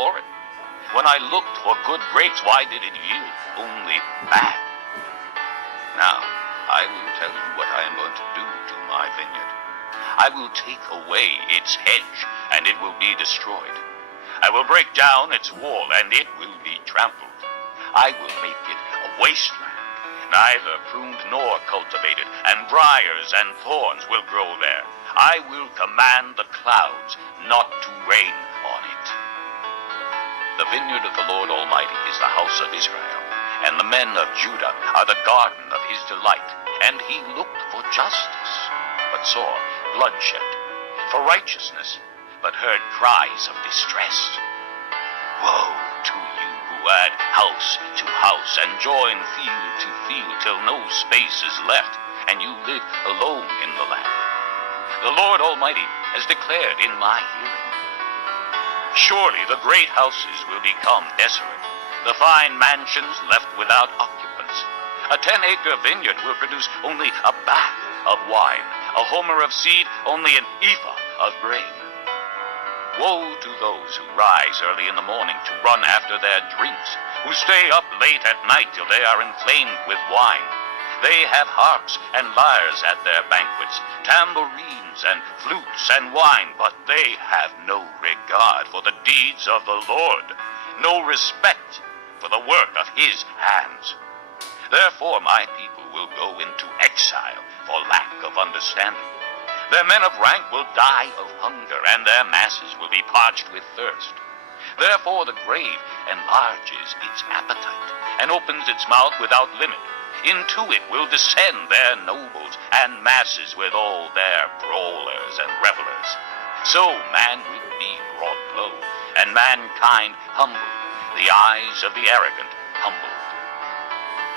for it? When I looked for good grapes, why did it yield only bad? Now, I will tell you what I am going to do to my vineyard. I will take away its hedge, and it will be destroyed. I will break down its wall, and it will be trampled. I will make it a wasteland, neither pruned nor cultivated, and briars and thorns will grow there. I will command the clouds not to rain on it. The vineyard of the Lord Almighty is the house of Israel, and the men of Judah are the garden of his delight. And he looked for justice, but saw bloodshed, for righteousness, but heard cries of distress. Woe to you who add house to house, and join field to field, till no space is left, and you live alone in the land. The Lord Almighty has declared in my hearing, surely the great houses will become desolate, the fine mansions left without occupants. A 10-acre vineyard will produce only a bath of wine, a homer of seed, only an ephah of grain. Woe to those who rise early in the morning to run after their drinks, who stay up late at night till they are inflamed with wine. They have harps and lyres at their banquets, tambourines and flutes and wine, but they have no regard for the deeds of the Lord, no respect for the work of his hands. Therefore my people will go into exile for lack of understanding. Their men of rank will die of hunger, and their masses will be parched with thirst. Therefore the grave enlarges its appetite, and opens its mouth without limit. Into it will descend their nobles and masses with all their brawlers and revelers. So man will be brought low, and mankind humbled, the eyes of the arrogant humbled.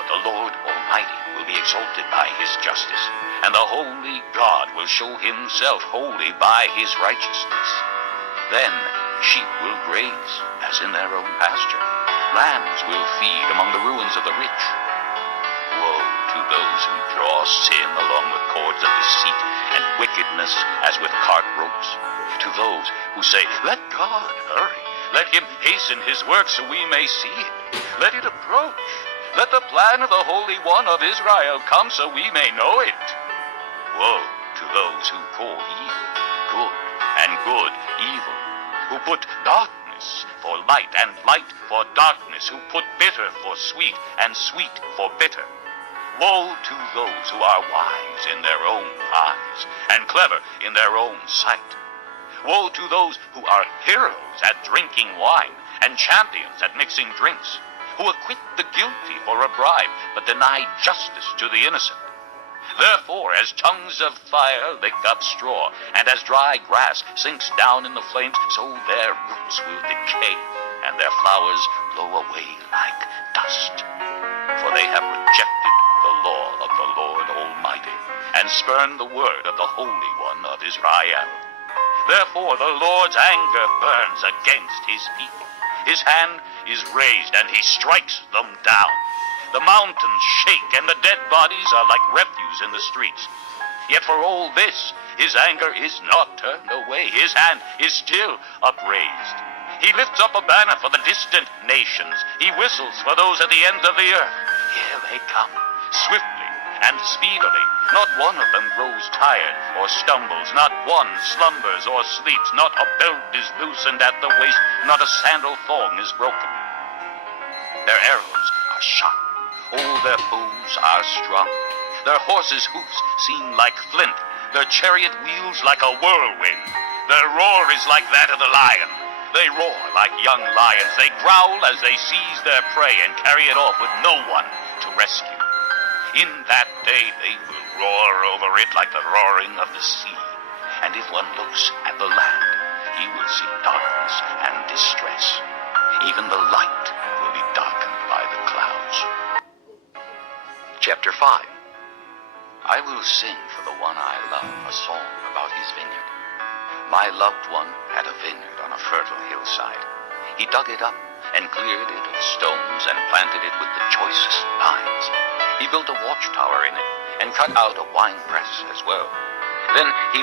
But the Lord Almighty will be exalted by his justice, and the holy God will show himself holy by his righteousness. Then sheep will graze as in their own pasture. Lambs will feed among the ruins of the rich. Woe to those who draw sin along with cords of deceit, and wickedness as with cart ropes. To those who say, let God hurry, let him hasten his work so we may see it. Let it approach. Let the plan of the Holy One of Israel come so we may know it. Woe to those who call evil good, and good evil, who put darkness for light, and light for darkness, who put bitter for sweet, and sweet for bitter. Woe to those who are wise in their own eyes, and clever in their own sight. Woe to those who are heroes at drinking wine, and champions at mixing drinks, who acquit the guilty for a bribe, but deny justice to the innocent. Therefore, as tongues of fire lick up straw, and as dry grass sinks down in the flames, so their roots will decay, and their flowers blow away like dust. For they have rejected the law of the Lord Almighty, and spurned the word of the Holy One of Israel. Therefore the Lord's anger burns against his people. His hand is raised, and he strikes them down. The mountains shake, and the dead bodies are like refuse in the streets. Yet for all this, his anger is not turned away. His hand is still upraised. He lifts up a banner for the distant nations. He whistles for those at the ends of the earth. Here they come, swiftly and speedily. Not one of them grows tired or stumbles. Not one slumbers or sleeps. Not a belt is loosened at the waist. Not a sandal thong is broken. Their arrows are sharp. All their bows are strung. Their horses' hoofs seem like flint. Their chariot wheels like a whirlwind. Their roar is like that of the lion. They roar like young lions. They growl as they seize their prey and carry it off with no one to rescue. In that day they will roar over it like the roaring of the sea. And if one looks at the land, he will see darkness and distress. Even the light will be darkened by the clouds. Chapter 5. I will sing for the one I love a song about his vineyard. My loved one had a vineyard on a fertile hillside. He dug it up and cleared it of stones and planted it with the choicest vines. He built a watchtower in it and cut out a winepress as well. Then he